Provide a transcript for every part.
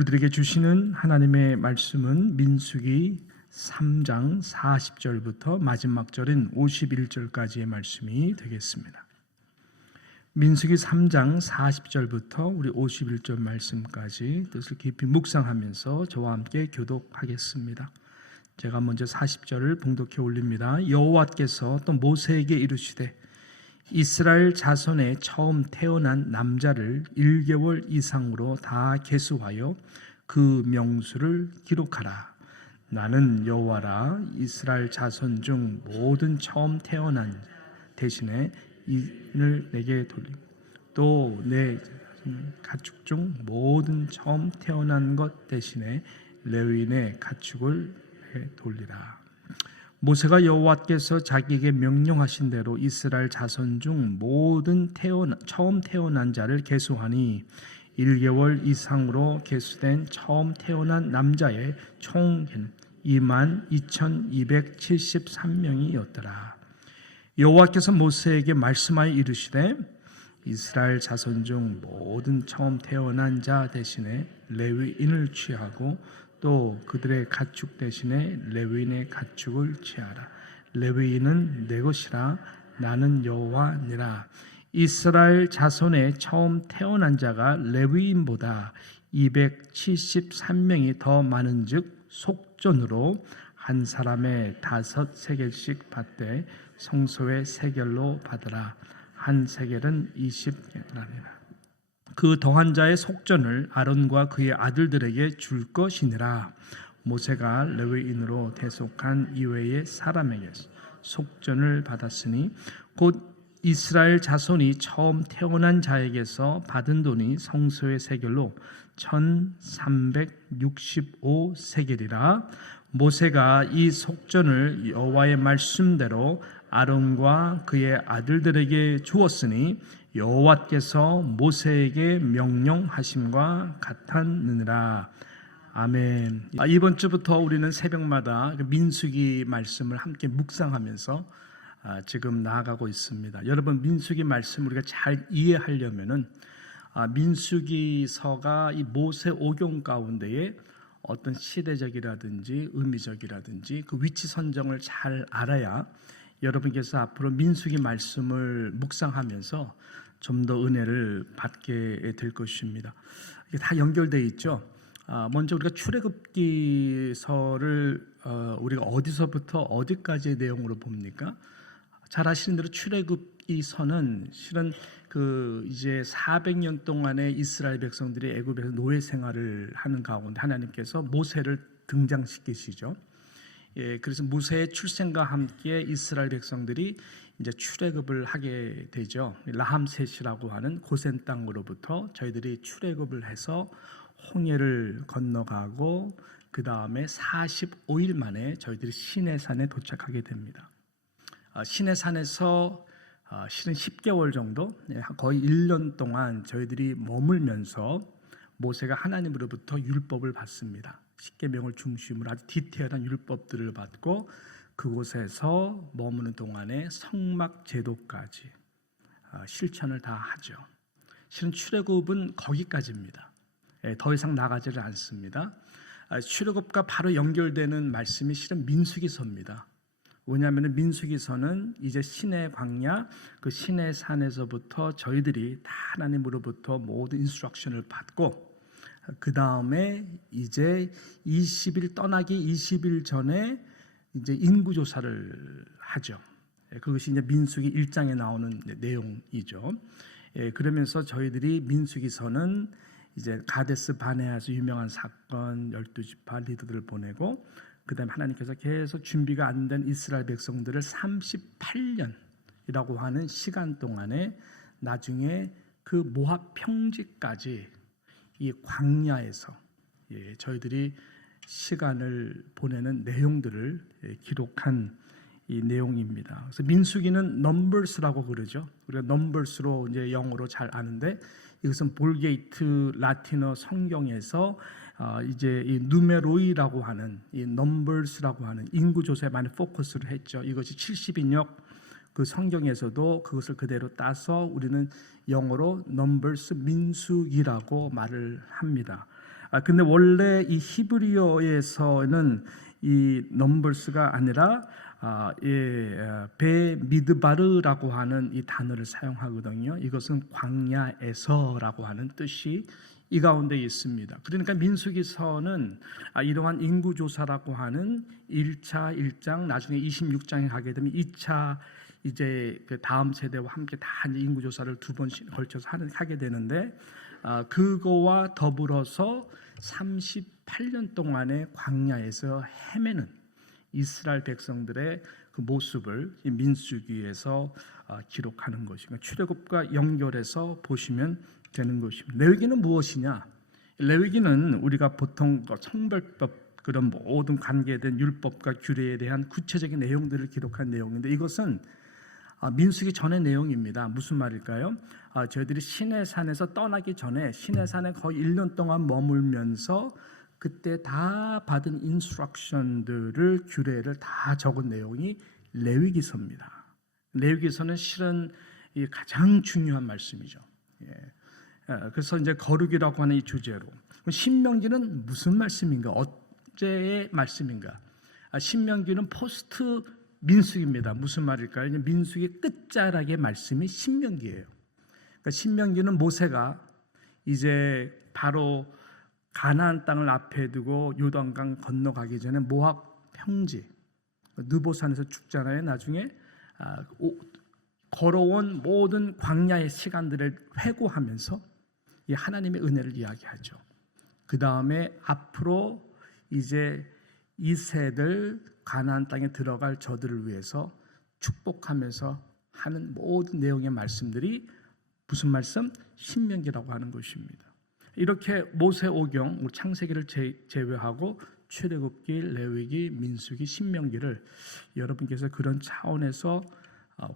우리들에게 주시는 하나님의 말씀은 민수기 3장 40절부터 마지막 절인 51절까지의 말씀이 되겠습니다. 민수기 3장 40절부터 우리 51절 말씀까지 뜻을 깊이 묵상하면서 저와 함께 교독하겠습니다. 제가 먼저 40절을 봉독해 올립니다. 여호와께서 또 모세에게 이르시되 이스라엘 자손의 처음 태어난 남자를 1개월 이상으로 다 계수하여 그 명수를 기록하라. 나는 여호와라. 이스라엘 자손 중 모든 처음 태어난 대신에 이를 내게 돌리고 또 내 가축 중 모든 처음 태어난 것 대신에 레위인의 가축을 돌리라. 모세가 여호와께서 자기에게 명령하신 대로 이스라엘 자손 중 모든 처음 태어난 자를 계수하니 1개월 이상으로 계수된 처음 태어난 남자의 총 22,273명이었더라. 여호와께서 모세에게 말씀하여 이르시되 이스라엘 자손 중 모든 처음 태어난 자 대신에 레위인을 취하고 또 그들의 가축 대신에 레위인의 가축을 취하라. 레위인은 내 것이라. 나는 여호와니라. 이스라엘 자손의 처음 태어난 자가 레위인보다 273명이 더 많은즉 속전으로 한 사람의 5세겔씩 받되 성소의 세겔로 받으라. 한 세겔은 20개나리라. 그 더한 자의 속전을 아론과 그의 아들들에게 줄 것이니라. 모세가 레위인으로 대속한 이외의 사람에게서 속전을 받았으니 곧 이스라엘 자손이 처음 태어난 자에게서 받은 돈이 성소의 세겔로 1365세겔이라. 모세가 이 속전을 여호와의 말씀대로 아론과 그의 아들들에게 주었으니 여호와께서 모세에게 명령하심과 같았느니라. 아멘. 이번 주부터 우리는 새벽마다 민수기 말씀을 함께 묵상하면서 지금 나아가고 있습니다. 여러분, 민수기 말씀 우리가 잘 이해하려면은 민수기서가 이 모세 오경 가운데에 어떤 시대적이라든지 의미적이라든지 그 위치 선정을 잘 알아야 여러분께서 앞으로 민수기 말씀을 묵상하면서 좀 더 은혜를 받게 될 것입니다. 이게 다 연결되어 있죠. 먼저 우리가 출애굽기서를 우리가 어디서부터 어디까지의 내용으로 봅니까? 잘 아시는 대로 출애굽기서는 실은 그 이제 400년 동안의 이스라엘 백성들이 애굽에서 노예 생활을 하는 가운데 하나님께서 모세를 등장시키시죠. 그래서 모세의 출생과 함께 이스라엘 백성들이 이제 출애굽을 하게 되죠. 라함셋이라고 하는 고센 땅으로부터 저희들이 출애굽을 해서 홍해를 건너가고 그 다음에 45일 만에 저희들이 시내산에 도착하게 됩니다. 시내산에서 실은 10개월 정도, 거의 1년 동안 저희들이 머물면서 모세가 하나님으로부터 율법을 받습니다. 십계명을 중심으로 아주 디테일한 율법들을 받고 그곳에서 머무는 동안에 성막 제도까지 실천을 다 하죠. 실은 출애굽은 거기까지입니다. 더 이상 나가지를 않습니다. 출애굽과 바로 연결되는 말씀이 실은 민수기서입니다. 왜냐하면 민수기서는 이제 시내 광야, 그 시내 산에서부터 저희들이 다 하나님으로부터 모든 인스트럭션을 받고 그 다음에 이제 20일 떠나기 20일 전에 이제 인구 조사를 하죠. 그것이 이제 민수기 1장에 나오는 내용이죠. 그러면서 저희들이 민수기서는 이제 가데스 바네아에서 유명한 사건 12지파 리더들을 보내고 그다음에 하나님께서 계속 준비가 안 된 이스라엘 백성들을 38년이라고 하는 시간 동안에 나중에 그 모압 평지까지 이 광야에서 저희들이 시간을 보내는 내용들을 기록한 이 내용입니다. 그래서 민수기는 넘버스라고 그러죠. 우리가 넘버스로 이제 영어로 잘 아는데 이것은 볼게이트 라틴어 성경에서 이제 이 누메로이라고 하는 이 넘버스라고 하는 인구 조사에 많이 포커스를 했죠. 이것이 70인역 그 성경에서도 그것을 그대로 따서 우리는 영어로 넘버스 민수기라고 말을 합니다. 근데 원래 이 히브리어에서는 이 넘버스가 아니라 베미드바르라고 하는 이 단어를 사용하거든요. 이것은 광야에서라고 하는 뜻이 이 가운데 있습니다. 그러니까 민수기서는 이러한 인구조사라고 하는 1차 1장, 나중에 26장에 가게 되면 2차 이제 그 다음 세대와 함께 다 인구조사를 두 번씩 걸쳐서 하게 되는데, 그거와 더불어서 38년 동안의 광야에서 헤매는 이스라엘 백성들의 그 모습을 이 민수기에서 기록하는 것이고, 출애굽과 연결해서 보시면 되는 것입니다. 레위기는 무엇이냐? 레위기는 우리가 보통 성별법, 그런 모든 관계된 율법과 규례에 대한 구체적인 내용들을 기록한 내용인데, 이것은 민수기 전의 내용입니다. 무슨 말일까요? 저희들이 시내산에서 떠나기 전에 시내산에 거의 1년 동안 머물면서 그때 다 받은 인스트럭션들을, 규례를 다 적은 내용이 레위기서입니다. 레위기서는 실은 가장 중요한 말씀이죠. 그래서 이제 거룩이라고 하는 이 주제로, 신명기는 무슨 말씀인가? 어제의 말씀인가? 신명기는 포스트 민수기입니다. 무슨 말일까요? 민수기 끝자락의 말씀이 신명기예요. 그러니까 신명기는 모세가 이제 바로 가나안 땅을 앞에 두고 요단강 건너가기 전에 모압 평지 느보산에서 죽잖아요. 나중에 걸어온 모든 광야의 시간들을 회고하면서 이 하나님의 은혜를 이야기하죠. 그 다음에 앞으로 이제 이 세들 가나안 땅에 들어갈 저들을 위해서 축복하면서 하는 모든 내용의 말씀들이 무슨 말씀? 신명기라고 하는 것입니다. 이렇게 모세오경, 창세기를 제외하고 출애굽기, 레위기, 민수기, 신명기를 여러분께서 그런 차원에서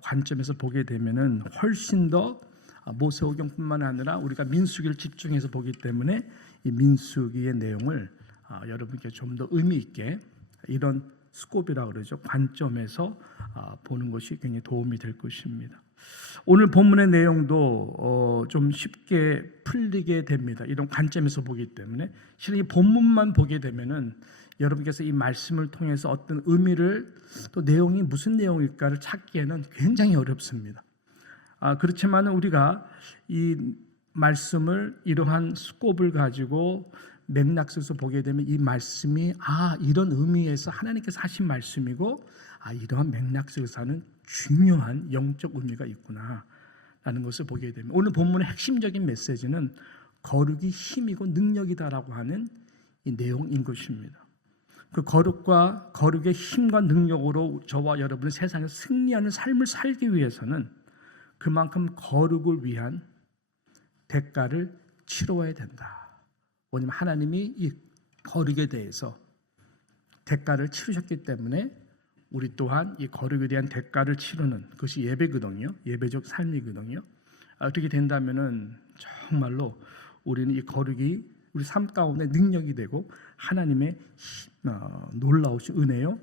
관점에서 보게 되면은 훨씬 더 모세오경뿐만 아니라 우리가 민수기를 집중해서 보기 때문에 이 민수기의 내용을 여러분께 좀 더 의미 있게, 이런 스코프라고 그러죠, 관점에서 보는 것이 굉장히 도움이 될 것입니다. 오늘 본문의 내용도 좀 쉽게 풀리게 됩니다. 이런 관점에서 보기 때문에 실은 이 본문만 보게 되면은 여러분께서 이 말씀을 통해서 어떤 의미를, 또 내용이 무슨 내용일까를 찾기에는 굉장히 어렵습니다. 그렇지만 우리가 이 말씀을 이러한 스코프를 가지고 맥락에서 보게 되면 이 말씀이 이런 의미에서 하나님께서 하신 말씀이고, 이러한 맥락 속에서 하는 중요한 영적 의미가 있구나 라는 것을 보게 됩니다. 오늘 본문의 핵심적인 메시지는 거룩이 힘이고 능력이다라고 하는 이 내용인 것입니다. 그 거룩과 거룩의 힘과 능력으로 저와 여러분은 세상에서 승리하는 삶을 살기 위해서는 그만큼 거룩을 위한 대가를 치러야 된다. 왜냐하면 하나님이 이 거룩에 대해서 대가를 치르셨기 때문에 우리 또한 이 거룩에 대한 대가를 치르는 것이 예배거든요. 예배적 삶이거든요. 그렇게 된다면은 정말로 우리는 이 거룩이 우리 삶 가운데 능력이 되고 하나님의 놀라우신 은혜요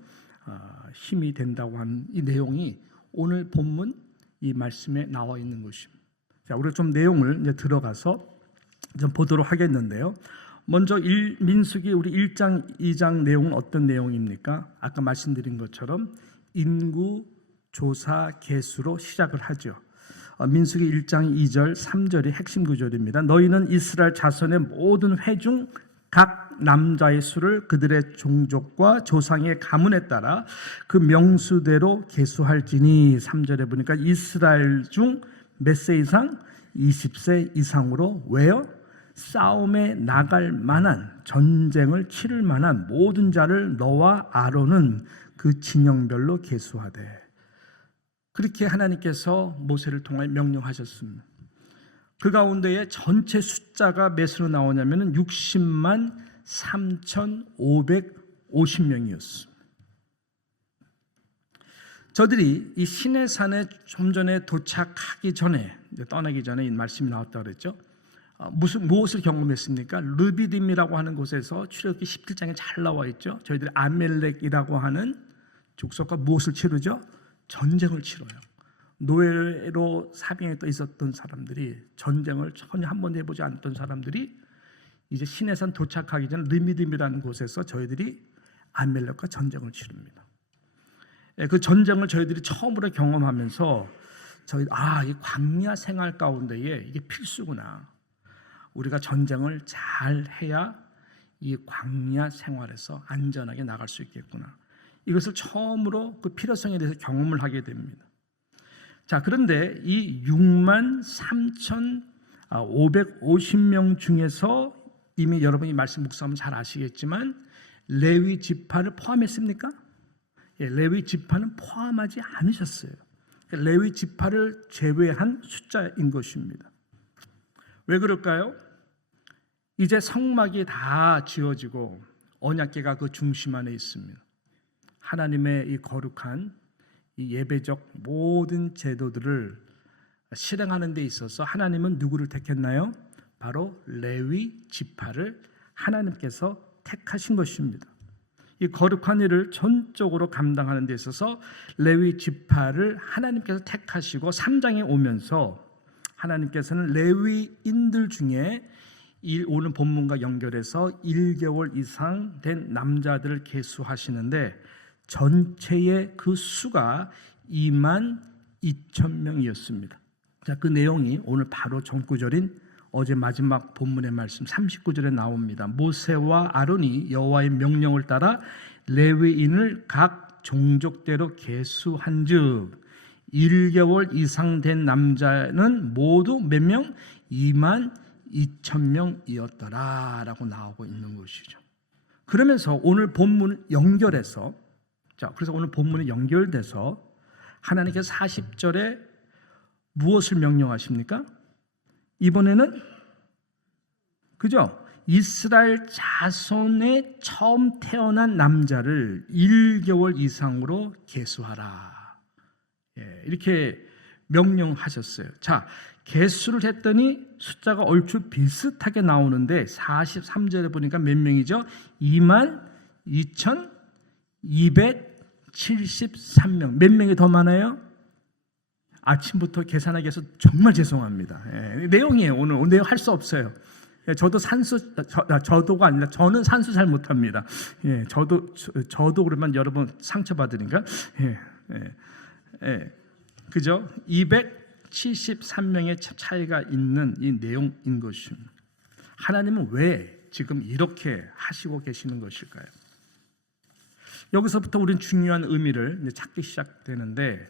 힘이 된다고 하는 이 내용이 오늘 본문 이 말씀에 나와 있는 것입니다. 자, 우리가 좀 내용을 이제 들어가서 좀 보도록 하겠는데요. 먼저 민수기 우리 1장, 2장 내용은 어떤 내용입니까? 아까 말씀드린 것처럼 인구 조사 계수로 시작을 하죠. 민수기 1장 2절 3절이 핵심 구절입니다. 너희는 이스라엘 자손의 모든 회 중 각 남자의 수를 그들의 종족과 조상의 가문에 따라 그 명수대로 계수할지니. 3절에 보니까 이스라엘 중 몇 세 이상? 20세 이상으로. 왜요? 싸움에 나갈 만한, 전쟁을 치를 만한 모든 자를 너와 아론은 그 진영별로 계수하되. 그렇게 하나님께서 모세를 통해 명령하셨습니다. 그 가운데에 전체 숫자가 몇으로 나오냐면 60만 3,550명이었습니다. 저들이 이 시내산에 좀 전에 도착하기 전에, 떠나기 전에 이 말씀이 나왔다고 그랬죠. 무엇을 경험했습니까? 르비딤이라고 하는 곳에서 출애굽기 17장에 잘 나와 있죠. 저희들이 아멜렉이라고 하는 족속과 무엇을 치르죠? 전쟁을 치러요. 노예로 사병에 떠 있었던 사람들이, 전쟁을 전혀 한 번도 해보지 않았던 사람들이 이제 시내산 도착하기 전 르미딤이라는 곳에서 저희들이 아말렉과 전쟁을 치릅니다. 그 전쟁을 저희들이 처음으로 경험하면서 이 광야 생활 가운데에 이게 필수구나. 우리가 전쟁을 잘 해야 이 광야 생활에서 안전하게 나갈 수 있겠구나. 이것을 처음으로 그 필요성에 대해서 경험을 하게 됩니다. 자, 그런데 이 63,550명 중에서 이미 여러분이 말씀 묵상하면 잘 아시겠지만 레위 지파를 포함했습니까? 예, 레위 지파는 포함하지 않으셨어요. 레위 지파를 제외한 숫자인 것입니다. 왜 그럴까요? 이제 성막이 다 지어지고 언약궤가 그 중심 안에 있습니다. 하나님의 이 거룩한 이 예배적 모든 제도들을 실행하는 데 있어서 하나님은 누구를 택했나요? 바로 레위 지파를 하나님께서 택하신 것입니다. 이 거룩한 일을 전적으로 감당하는 데 있어서 레위 지파를 하나님께서 택하시고 3장에 오면서 하나님께서는 레위인들 중에 오늘 본문과 연결해서 1개월 이상 된 남자들을 계수하시는데 전체의 그 수가 22,000명이었습니다. 자, 그 내용이 오늘 바로 전구절인 어제 마지막 본문의 말씀 39절에 나옵니다. 모세와 아론이 여호와의 명령을 따라 레위인을 각 종족대로 계수한즉 1개월 이상 된 남자는 모두 몇 명? 22,000명이었더라 라고 나오고 있는 것이죠. 그러면서 오늘 본문을 연결해서 그래서 오늘 본문이 연결돼서 하나님께서 40절에 무엇을 명령하십니까? 이번에는 그죠? 이스라엘 자손의 처음 태어난 남자를 1개월 이상으로 계수하라. 예, 이렇게 명령하셨어요. 자, 계수를 했더니 숫자가 얼추 비슷하게 나오는데 43절에 보니까 몇 명이죠? 22,273명. 몇 명이 더 많아요? 아침부터 계산하기 위해서 정말 죄송합니다. 예, 내용이에요. 오늘 내용 할 수 없어요. 예, 저도 저도가 아니라 저는 산수 잘 못합니다. 예, 저도 그러면 여러분 상처받으니까. 그죠? 273명의 차이가 있는 이 내용인 것입니다. 하나님은 왜 지금 이렇게 하시고 계시는 것일까요? 여기서부터 우리는 중요한 의미를 찾기 시작되는데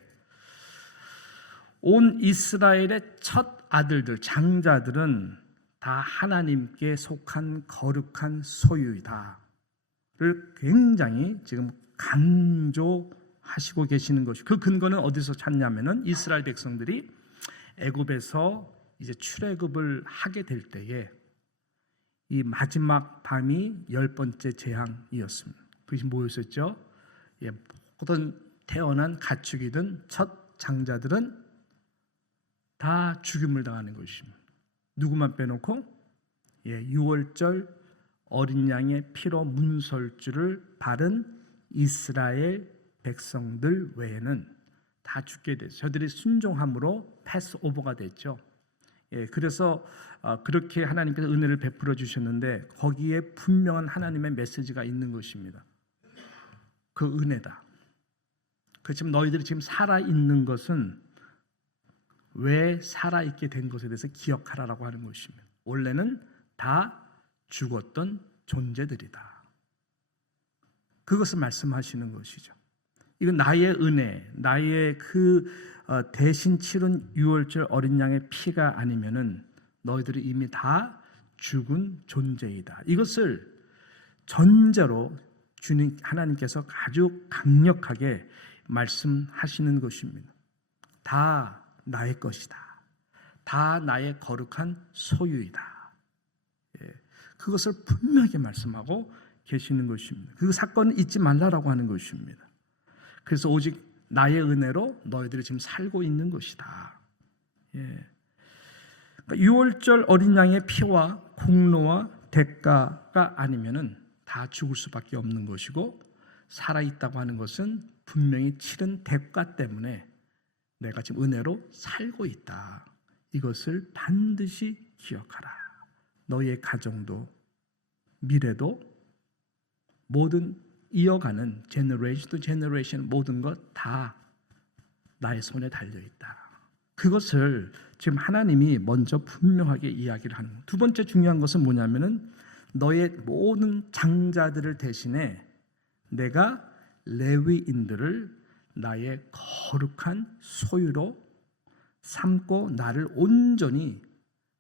온 이스라엘의 첫 아들들, 장자들은 다 하나님께 속한 거룩한 소유이다를 굉장히 지금 강조하시고 계시는 것이 그 근거는 어디서 찾냐면은 이스라엘 백성들이 애굽에서 이제 출애굽을 하게 될 때에 이 마지막 밤이 10번째 재앙이었습니다. 그것이 뭐였었죠? 모든 태어난 가축이든 첫 장자들은 다 죽임을 당하는 것입니다. 누구만 빼놓고 6월절 어린 양의 피로 문설주를 바른 이스라엘 백성들 외에는 다 죽게 됐어요. 저들이 순종함으로 패스오버가 됐죠. 그래서 그렇게 하나님께서 은혜를 베풀어 주셨는데 거기에 분명한 하나님의 메시지가 있는 것입니다. 그 은혜다. 그렇지만 너희들이 지금 살아있는 것은 왜 살아있게 된 것에 대해서 기억하라라고 하는 것입니다. 원래는 다 죽었던 존재들이다. 그것을 말씀하시는 것이죠. 이건 나의 은혜, 나의 그 대신 치른 6월절 어린 양의 피가 아니면은 너희들이 이미 다 죽은 존재이다. 이것을 전제로 주님 하나님께서 아주 강력하게 말씀하시는 것입니다. 다 나의 것이다. 다 나의 거룩한 소유이다. 그것을 분명하게 말씀하고 계시는 것입니다. 그 사건을 잊지 말라라고 하는 것입니다. 그래서 오직 나의 은혜로 너희들이 지금 살고 있는 것이다. 그러니까 6월절 어린 양의 피와 공로와 대가가 아니면은 다 죽을 수밖에 없는 것이고 살아있다고 하는 것은 분명히 치른 대가 때문에 내가 지금 은혜로 살고 있다. 이것을 반드시 기억하라. 너희의 가정도 미래도 모든 이어가는 제너레이션 투 제너레이션 모든 것 다 나의 손에 달려 있다. 그것을 지금 하나님이 먼저 분명하게 이야기를 하는 거예요. 두 번째 중요한 것은 뭐냐면은 너의 모든 장자들을 대신에 내가 레위인들을 나의 거룩한 소유로 삼고 나를 온전히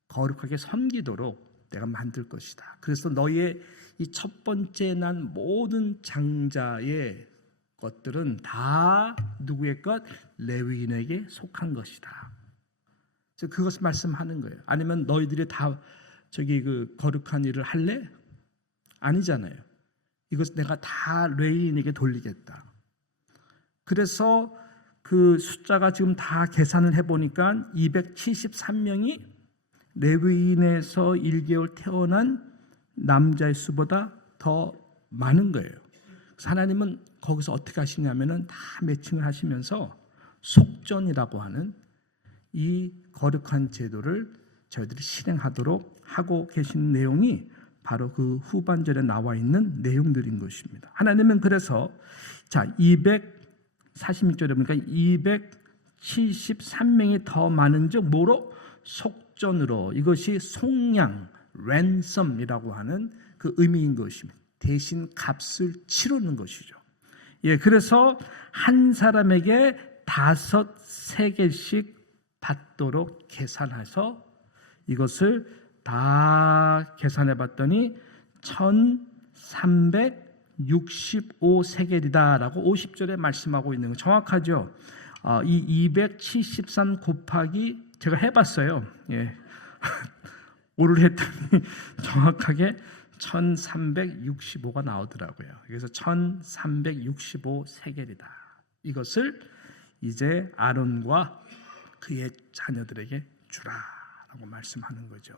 거룩하게 섬기도록 내가 만들 것이다. 그래서 너의 이 첫 번째 난 모든 장자의 것들은 다 누구의 것? 레위인에게 속한 것이다. 그래서 그것을 말씀하는 거예요. 아니면 너희들이 다 그 거룩한 일을 할래? 아니잖아요. 이것 내가 다 레위인에게 돌리겠다. 그래서 그 숫자가 지금 다 계산을 해보니까 273명이 레위인에서 1개월 태어난 남자의 수보다 더 많은 거예요. 그래서 하나님은 거기서 어떻게 하시냐면은 다 매칭을 하시면서 속전이라고 하는 이 거룩한 제도를 저희들이 실행하도록 하고 계신 내용이 바로 그 후반절에 나와 있는 내용들인 것입니다. 하나님은 그래서 자 246절에 보니까 273명이 더 많은즉 뭐로? 속전으로. 이것이 속량, 랜섬이라고 하는 그 의미인 것입니다. 대신 값을 치르는 것이죠. 예, 그래서 한 사람에게 5세겔씩 받도록 계산해서 이것을 다 계산해 봤더니 1365세겔이다라고 50절에 말씀하고 있는 거 정확하죠. 이 273 곱하기 제가 해봤어요. 예. 오를 했더니 정확하게 1365가 나오더라고요. 그래서 1365세겔이다. 이것을 이제 아론과 그의 자녀들에게 주라라고 말씀하는 거죠.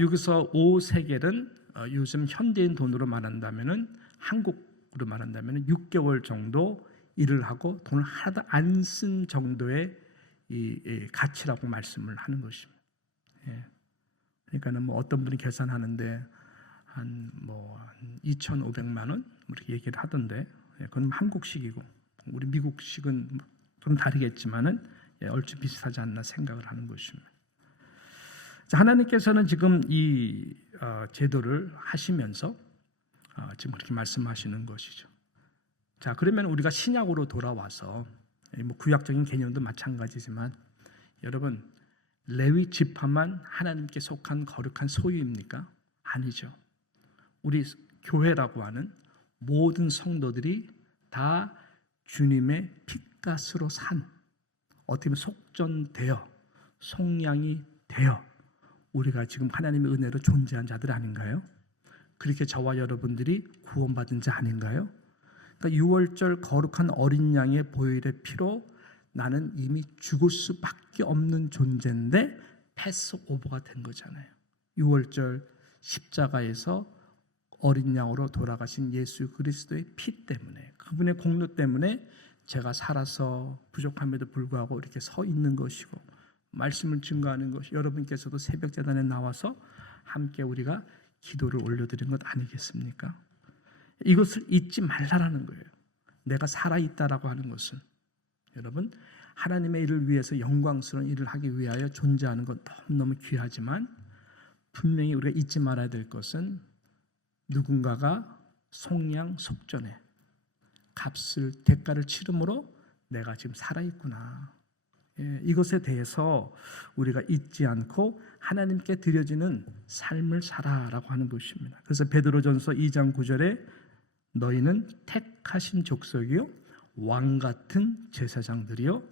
여기서 5세겔은 요즘 현대인 돈으로 말한다면은 한국으로 말한다면은 6개월 정도 일을 하고 돈을 하나도 안 쓴 정도의 이 가치라고 말씀을 하는 것입니다. 예. 그러니까는 뭐 어떤 분이 계산하는데 한 2,500만 원 이렇게 얘기를 하던데, 그건 한국식이고 우리 미국식은 좀 다르겠지만은 얼추 비슷하지 않나 생각을 하는 것입니다. 자, 하나님께서는 지금 이 제도를 하시면서 지금 그렇게 말씀하시는 것이죠. 자, 그러면 우리가 신약으로 돌아와서 뭐 구약적인 개념도 마찬가지지만 여러분 레위 지파만 하나님께 속한 거룩한 소유입니까? 아니죠. 우리 교회라고 하는 모든 성도들이 다 주님의 핏값으로 산 어떻게 보면 속전되어 속량이 되어 우리가 지금 하나님의 은혜로 존재한 자들 아닌가요? 그렇게 저와 여러분들이 구원받은 자 아닌가요? 그러니까 6월절 거룩한 어린 양의 보혈의 피로 나는 이미 죽을 수밖에 없는 존재인데 패스오버가 된 거잖아요. 6월절 십자가에서 어린 양으로 돌아가신 예수 그리스도의 피 때문에 그분의 공로 때문에 제가 살아서 부족함에도 불구하고 이렇게 서 있는 것이고 말씀을 증거하는 것이 여러분께서도 새벽 제단에 나와서 함께 우리가 기도를 올려드린 것 아니겠습니까? 이것을 잊지 말라라는 거예요. 내가 살아있다라고 하는 것은 여러분 하나님의 일을 위해서 영광스러운 일을 하기 위하여 존재하는 건 너무너무 귀하지만 분명히 우리가 잊지 말아야 될 것은 누군가가 속량 속전에 값을 대가를 치름으로 내가 지금 살아있구나. 이것에 대해서 우리가 잊지 않고 하나님께 드려지는 삶을 살아라고 하는 것입니다. 그래서 베드로전서 2장 9절에 너희는 택하신 족속이요 왕 같은 제사장들이요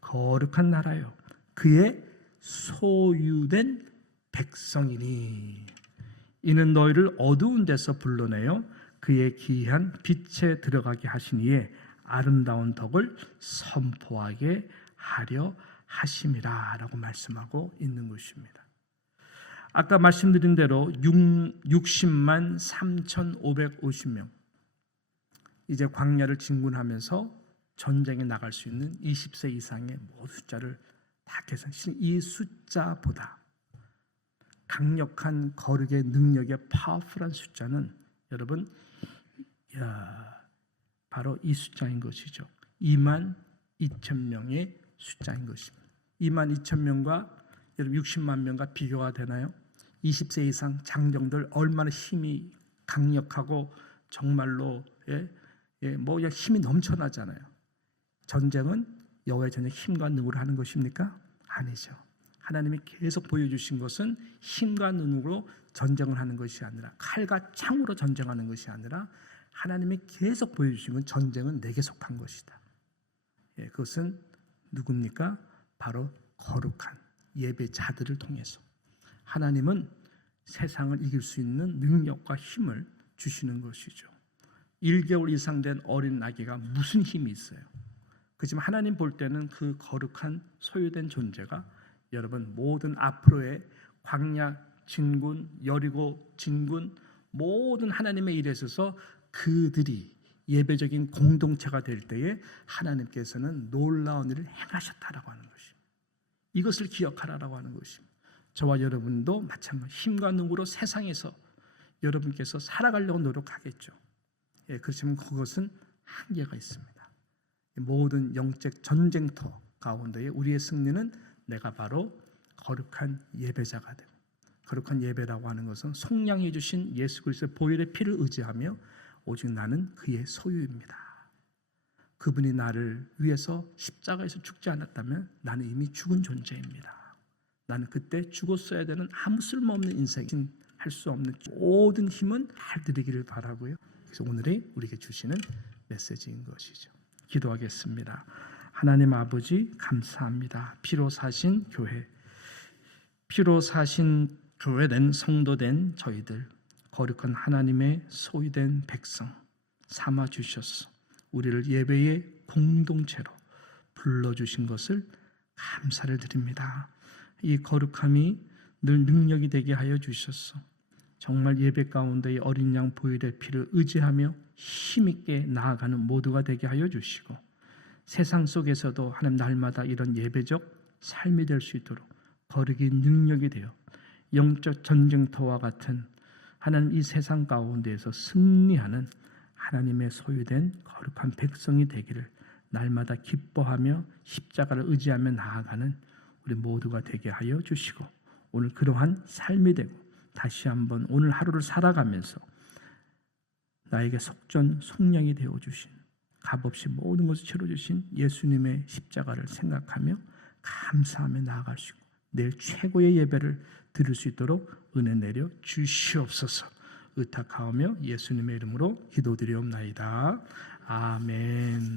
거룩한 나라요 그의 소유된 백성이니 이는 너희를 어두운 데서 불러내어 그의 기이한 빛에 들어가게 하시니에 아름다운 덕을 선포하게 하려 하심이라 라고 말씀하고 있는 것입니다. 아까 말씀드린 대로 60만 3,550명 이제 광야를 진군하면서 전쟁에 나갈 수 있는 20세 이상의 모든 숫자를 다 계산하신 이 숫자보다 강력한 거룩의 능력의 파워풀한 숫자는 여러분 바로 이 숫자인 것이죠. 22,000명의 숫자인 것입니다. 22,000명과 여러분 60만 명과 비교가 되나요? 20세 이상 장정들 얼마나 힘이 강력하고 정말로 뭐 그냥 힘이 넘쳐나잖아요. 전쟁은 여호와의 전쟁 힘과 능으로 하는 것입니까? 아니죠. 하나님이 계속 보여주신 것은 힘과 능으로 전쟁을 하는 것이 아니라 칼과 창으로 전쟁하는 것이 아니라 하나님이 계속 보여주신 건 전쟁은 내게 속한 것이다. 그것은 누굽니까? 바로 거룩한 예배자들을 통해서 하나님은 세상을 이길 수 있는 능력과 힘을 주시는 것이죠. 1개월 이상 된 어린 아기가 무슨 힘이 있어요? 그렇지만 하나님 볼 때는 그 거룩한 소유된 존재가 여러분 모든 앞으로의 광야 진군, 여리고 진군 모든 하나님의 일에 있어서 그들이 예배적인 공동체가 될 때에 하나님께서는 놀라운 일을 행하셨다라고 하는 것입니다. 이것을 기억하라라고 하는 것입니다. 저와 여러분도 마찬가지 힘과 능으로 세상에서 여러분께서 살아가려고 노력하겠죠. 그렇지만 그것은 한계가 있습니다. 모든 영적 전쟁터 가운데에 우리의 승리는 내가 바로 거룩한 예배자가 되고, 거룩한 예배라고 하는 것은 속량해 주신 예수 그리스도의 보혈의 피를 의지하며 오직 나는 그의 소유입니다. 그분이 나를 위해서 십자가에서 죽지 않았다면 나는 이미 죽은 존재입니다. 나는 그때 죽었어야 되는 아무 쓸모없는 인생, 할 수 없는 모든 힘은 잘 드리기를 바라고요. 그래서 오늘의 우리에게 주시는 메시지인 것이죠. 기도하겠습니다. 하나님 아버지 감사합니다. 피로 사신 교회, 피로 사신 교회된 성도된 저희들, 거룩한 하나님의 소유된 백성 삼아 주셨소. 우리를 예배의 공동체로 불러주신 것을 감사를 드립니다. 이 거룩함이 늘 능력이 되게 하여 주셨소. 정말 예배 가운데의 어린 양 보혈의 피를 의지하며 힘있게 나아가는 모두가 되게 하여 주시고, 세상 속에서도 하나님 날마다 이런 예배적 삶이 될 수 있도록 거룩이 능력이 되어 영적 전쟁터와 같은 하나님 이 세상 가운데에서 승리하는 하나님의 소유된 거룩한 백성이 되기를 날마다 기뻐하며 십자가를 의지하며 나아가는 우리 모두가 되게 하여 주시고, 오늘 그러한 삶이 되고 다시 한번 오늘 하루를 살아가면서 나에게 속량이 되어주신, 값없이 모든 것을 치러주신 예수님의 십자가를 생각하며 감사하며 나아갈 수 있고 내일 최고의 예배를 드릴 수 있도록 은혜 내려 주시옵소서. 의탁하오며 예수님의 이름으로 기도드리옵나이다. 아멘.